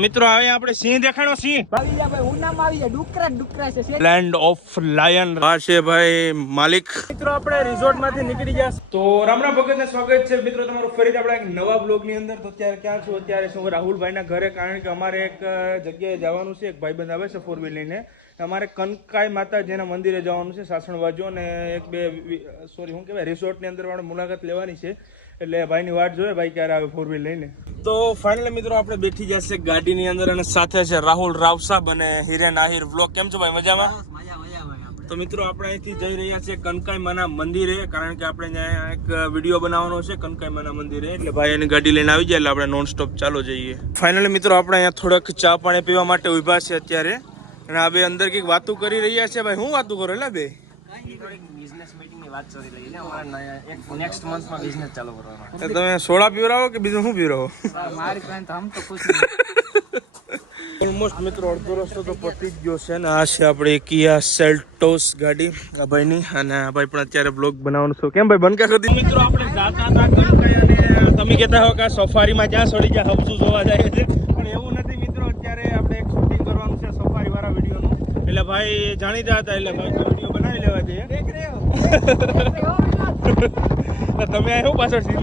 મિત્રો હવે આપણે સિંહ દેખાડો સિંહ આવી જા ભાઈ ઉનામ આવી જા ડુકરા છે લેન્ડ ઓફ લાયન આ છે ભાઈ માલિક. મિત્રો આપણે રિસોર્ટ માંથી નીકળી ગયા તો રામરામ ભગત ને સ્વાગત છે મિત્રો તમારું ફરીથી આપણે એક નવા બ્લોગ ની અંદર. તો અત્યારે ક્યાં છું? અત્યારે શું રાહુલભાઈ ના ઘરે, કારણ કે અમારે એક જગ્યાએ જવાનું છે. એક ભાઈબંધ આવે છે 4 વ્હીલ લઈને. અમારે કનકાઈ માતાજીના મંદિરે જવાનું છે સાસણ બાજુ, અને એક બે શું કહેવાય રિસોર્ટ ની અંદર આપણે મુલાકાત લેવાની છે. એટલે ભાઈની વાટ જોઈએ, ભાઈ ક્યારે આવે 4 વ્હીલ લઈને. તો ફાઇનલી મિત્રો આપણે બેઠી જશે ગાડીની અંદર, અને સાથે છે રાહુલ રાવસાબ અને હિરેન આહિર વ્લોગ. કેમ છો ભાઈ? મજામાં? તો મિત્રો આપણે અહીંથી જઈ રહ્યા છીએ કનકાઈ માના મંદિરે, કારણ કે આપણે ત્યાં એક વિડીયો બનાવવાનો છે કનકાઈ માના મંદિરે. એટલે ભાઈ એની ગાડી લઈને આવી જાય એટલે આપણે નોન સ્ટોપ ચાલો જઈએ. ફાઇનલી મિત્રો આપણે અહીંયા થોડાક ચા પાણી પીવા માટે ઉભા છે અત્યારે, અને આ બે અંદર કંઈક વાતું કરી રહ્યા છે. ભાઈ શું વાતું કરો? એટલે બે તમે સોડા પીવરાવો કે બીજું શું પીવરાવો? ઓલમોસ્ટ મિત્રો અડધો રસ્તો તો પતી જ ગયો છે, ને આ છે આપણે કિયા સેલ્ટોસ ગાડી આ ભાઈની, અને આ ભાઈ પણ અત્યારે બ્લોગ બનાવવાનું છે. કેમ ભાઈ બંકા કરી? મિત્રો આપણે જાતા હતા કનકાઈ, અને તમે કહેતા હો કે સફારીમાં જ્યાં સડી જ્યાં હબસું જોવા જાય છે, પણ એવું નથી મિત્રો. અત્યારે આપણે એક શૂટિંગ કરવાનું છે સફારી વાળા વિડીયોનું. એટલે ભાઈ જાણીતા હતા, એટલે ભાઈ વિડીયો બનાવી લેવા જઈએ. તમે આવ્યો પાછળ સિંહ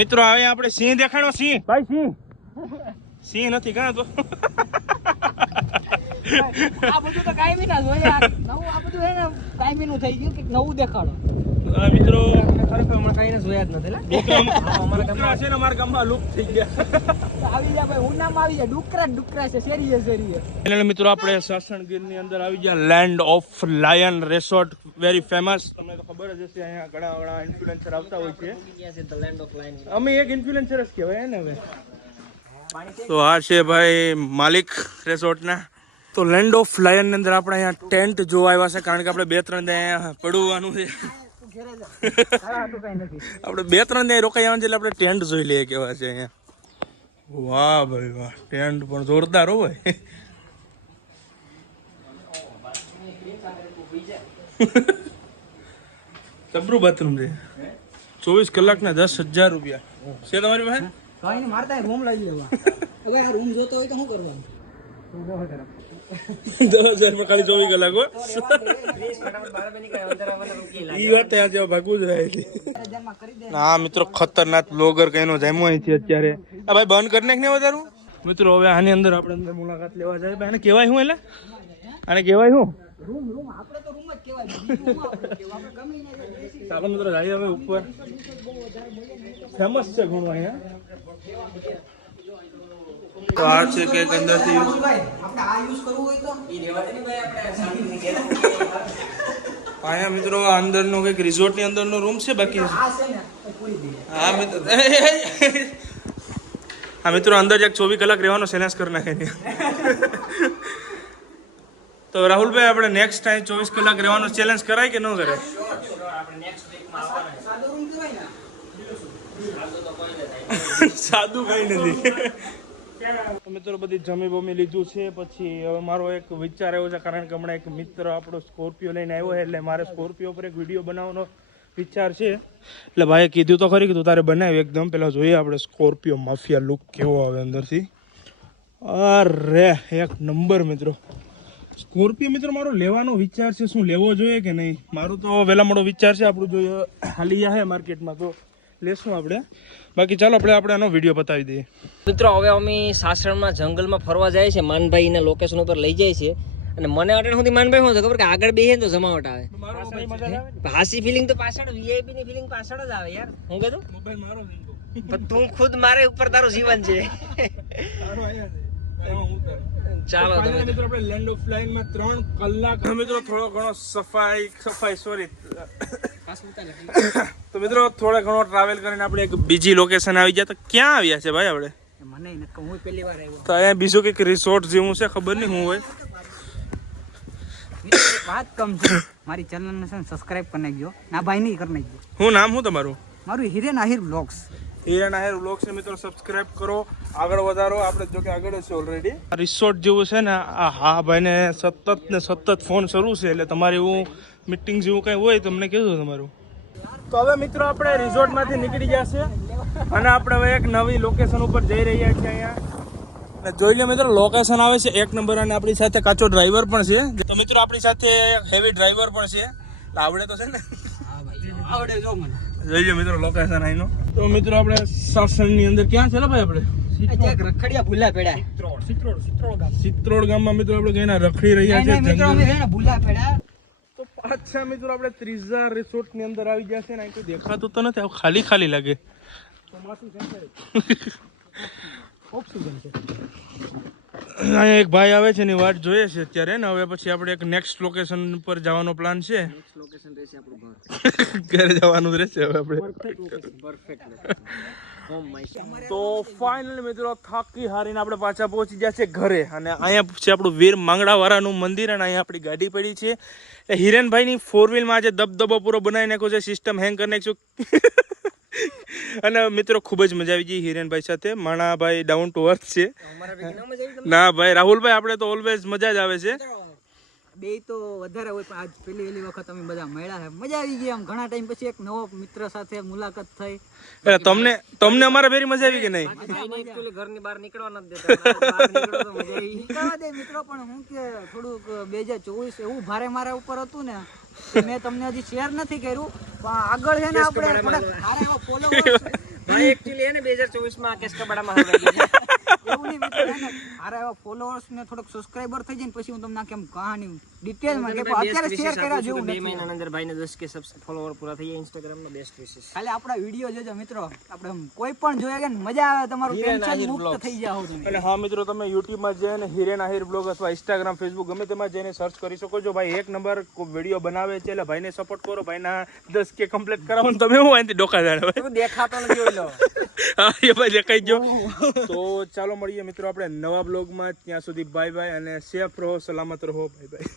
મિત્રો હવે આપણે સિંહ દેખાડો સિંહ. ભાઈ સિંહ નથી કાં? તો આ બધું તો કાયમી ના હોય યાર. નવું આ બધું હે ને કાયમી નું થઈ ગયું કે નવું દેખાડો. મિત્રો ખરેખર હમણાં કાંઈ જોયા જ નથી. અમારા છે ને અમારા ગામમાં લુપ્ત થઈ ગયા. આવી જા ભાઈ ઉનામ આવી જા ડુકરા છે શેરીએ. એટલે મિત્રો આપણે સાસણગીર ની અંદર આવી ગયા land of lion resort, very famous. તમને તો ખબર જ હશે, અહીંયા ઘણા ઇન્ફ્લુએન્સર આવતા હોય છે. અમે એક ઇન્ફ્લુએન્સર જ કહેવાય ને હવે. તો આ છે ભાઈ માલિક રિસોર્ટ ના. તો લેન્ડ ઓફ લાયન ની અંદર આપણે અહીંયા ટેન્ટ જોવા આવ્યા છે, કારણ કે આપણે 2-3 અહીંયા પડવાનું છે. આપણે 2-3 ત્યાં રોકાઈ આવવાનું છે, એટલે આપણે ટેન્ટ જોઈ લઈએ કેવા છે અહીંયા. વાહ ભાઈ વાહ, ટેન્ટ પણ જોરદાર હો ભાઈ. જબરું બાથરૂમ છે. 24 કલાકના 10,000 રૂપિયા છે તમારી પાસે? કઈ નહીં, મારતા રૂમ લઈ લેવા. હવે આ રૂમ જોતો હોય તો શું કરવાનું? 10,000 પર ખાલી 24 કલાક હો. ઈ વાત આજે ભાગવું જ રહે. હા મિત્રો ખતરનાક બ્લોગર કઈનો જામ્યો અહીંથી અત્યારે. આ ભાઈ બંધ કરી નાખ ને વધારું. મિત્રો હવે આની અંદર આપણે અંદર મુલાકાત લેવા જાય. ભાઈ આને કહેવાય શું? એટલે આને કહેવાય શું? રૂમ આપણે તો રૂમ જ કહેવાય. બીજું શું આપણે કહેવાય? આપણે ગમે ને ચાલો મિત્રો જાય હવે ઉપર. ફેમસ છે ઘણું અહીંયા. તો આ છે કે અંદરથી આપણે આ યુઝ કરવું હોય તો ઈ રેવા દે ને ભાઈ. આપણે શાંતિથી ગયા અહીંયા મિત્રો અંદરનો કંઈક રિસોર્ટની અંદરનો રૂમ છે. બાકી આ છે ને પૂરી દે. હા મિત્રો અંદર જ 24 કલાક રહેવાનો સેલેન્સ કરી નાખે. તો રાહુલભાઈ આપણે નેક્સ્ટ ટાઈમ 24 કલાક રહેવાનો ચેલેન્જ કરાય કે ન કરે? સાદું કઈ નથી. મિત્રો બધી જમી બમી લીધું છે, પછી હવે મારો એક વિચાર આવ્યો છે, કારણ કે હમણાં એક મિત્ર આપણો સ્કોર્પિયો લઈને આવ્યો છે, એટલે મારે સ્કોર્પિયો પર એક વિડીયો બનાવવાનો વિચાર છે. એટલે ભાઈએ કીધું તો ખરી, કીધું તારે બનાવી એકદમ. પેલા જોઈએ આપણે સ્કોર્પિયો માફિયા લુક કેવો આવે અંદરથી. અરે એક નંબર મિત્રો સ્કોર્પિયો. મિત્રો મારો લેવાનો વિચાર છે, શું લેવો જોઈએ કે નહીં? મારું તો વહેલા મોડો વિચાર છે. આપણું જો હાલી જાય માર્કેટમાં તો લેશું આપણે. બાકી ચાલો આપણે આનો વિડીયો બતાવી દઈએ. મિત્રો હવે અમે સાસણમાં જંગલમાં ફરવા જાય છે. માનભાઈના લોકેશન ઉપર લઈ જાય છે, અને મને અટણ સુધી માનભાઈ શું ખબર કે આગળ બેસીએ તો જમાવટ આવે. હાસી ફિલિંગ તો પાછળ, વીઆઈપી ની ફિલિંગ પાછળ જ આવે યાર. હું કહેતો મોબાઈલ મારો પણ તું ખુદ મારે ઉપર તારું જીવન છે. ચાલો મિત્રો આપણે લેન્ડ ઓફ લાયન માં 3 કલાક મિત્રો થોડો ઘણો સફાઈ સોરી તો મિત્રો થોડો ઘણો ટ્રાવેલ કરીને આપણે એક બીજી લોકેશન આવી ગયા. તો ક્યાં આવ્યા છે ભાઈ આપણે? મને હું પહેલી વાર આવ્યો. તો અહીંયા બીજું કંઈક રિસોર્ટ જેવું છે, ખબર નહીં શું હોય. વાત કમ છે, મારી ચેનલ ને સબસ્ક્રાઇબ કરી નાખજો. ના ભાઈ નહીં કરી નાખજો. શું નામ શું તમારું? મારું હિરેન આહિર વ્લોગ્સ. હિરેન આહિર વ્લોગ્સ ને મિત્રો સબસ્ક્રાઇબ કરો, આગળ વધારો. આપણે જો કે આગળ છે ઓલરેડી. રિસોર્ટ જેવું છે ને આ. હા ભાઈને સતત ફોન શરૂ છે, એટલે તમારે એવું મીટિંગ જેવું કંઈ હોય તો અમને કહેજો તમારું. તો હવે મિત્રો આપણે રિસોર્ટમાંથી નીકળી ગયા છે. અને આપણે હવે એક નવી લોકેશન ઉપર જઈ રહ્યા છીએ અહીંયા. અને જોઈ લો મિત્રો, લોકેશન આવે છે 1 નંબર. અને આપણી સાથે કાચો ડ્રાઈવર પણ છે. તો મિત્રો આપણી સાથે હેવી ડ્રાઈવર પણ છે. એટલે આવડે તો છે ને? હા ભાઈ આવડે જો મને. જોઈ લો મિત્રો લોકેશન અહીંનું. તો મિત્રો આપણે સાસણની અંદર ક્યાં છે ભાઈ આપણે? ત્યાં રખડિયા ભૂલા પડ્યા. સિત્રોડ ગામમાં મિત્રો આપણે કઈના રખડી રહ્યા છે મિત્રો અમે જંગલ. હે ને ભૂલા પડ્યા. તો પાછા મિત્રો આપણે ત્રીજા રિસોર્ટ ની અંદર આવી ગયા છે ને. અહીં કોઈ દેખાતું તો નથી, આવું ખાલી ખાલી લાગે. ઓક્સિજન છે. અહીંયા એક ભાઈ આવે છે એની વાટ જોઈએ છે અત્યારે ને. હવે પછી આપણે એક નેક્સ્ટ લોકેશન પર જવાનો પ્લાન છે. લોકેશન રહેશે આપણું ઘર. ઘરે જવાનું રહેશે હવે આપણે. Perfect home my. તો ફાઇનલી મિત્રો થાકી હારીને આપણે પાછા પહોંચી ગયા છે ઘરે. અને અહીંયા છે આપણું વીર માંગડાવાળાનું મંદિર. અને અહીંયા આપણી ગાડી પડી છે. એ હિરેનભાઈની 4 વ્હીલમાં આજે દબદબો પૂરો બનાવી નાખ્યો છે. સિસ્ટમ હેંગ કરી નાખ્યું. અને મિત્રો ખૂબ જ મજા આવી ગઈ હિરેનભાઈ સાથે. માણાભાઈ ડાઉન ટુ અર્થ છે. અમારા ભેગી ના મજા આવી તમને? ના ભાઈ રાહુલભાઈ, આપણે તો ઓલવેઝ મજા જ આવે છે. બે તો વધારે હોય પણ આજ પહેલી વખત અમે બધા મળ્યા છે. મજા આવી ગઈ. આમ ઘણા ટાઈમ પછી એક નવો મિત્ર સાથે મુલાકાત થઈ. એટલે તમને અમારા ભેરી મજા આવી કે નહીં? ભાઈને actually ઘરની બહાર નીકળવા નથી દેતા. બહાર નીકળો તો મજા આવી. નીકળવા દે મિત્રો, પણ હું કે થોડુંક 2024 એવું ભારે મારા ઉપર હતું ને કે મેં તમને હજી શેર નથી કર્યું. પણ આગળ છે ને આપણે થોડાક ફોલોવર્સ ભાઈ actually હે ને 2024 માં કેસ કબાડામાં હરવાઈ ગયા. એવું નહીં મિત્રો, છે ને સારા એવા ફોલોવર્સ ને થોડોક સબસ્ક્રાઇબર થઈ જાય ને પછી હું તમને કેમ કહાની ડિટેલમાં કે અત્યારે શેર કર્યા જેવું 2 નથી. મહિનાની અંદર ભાઈને 10k ફોલોવર પૂરા થઈ ગયા Instagram માં. બેસ્ટ વિશેસ. ખાલી આપણા વિડીયો જોજો મિત્રો. આપણે આમ કોઈ પણ જોઈએ કે મજા આવે, તમારું ટેન્શન મુક્ત થઈ જાવ તમે. અને હા મિત્રો, તમે યુટ્યુબમાં જઈને હિરેન આહિર બ્લોગ અથવા ઇન્સ્ટાગ્રામ ફેસબુક ગમે તેમાં જઈને સર્ચ કરી શકો છો. ભાઈ 1 નંબર વિડીયો બનાવે છે. એટલે ભાઈને સપોર્ટ કરો. ભાઈના 10k કમ્પ્લીટ કરાવો ને તમે હું અહીંથી ડોકા જાણે તું દેખાતો નથી ઓલો. હા એ ભાઈ દેખાઈ ગયો. તો ચાલો મળીએ મિત્રો આપણે નવા બ્લોગમાં. ત્યાં સુધી બાય બાય અને સેફ રહો, સલામત રહો. Bye bye.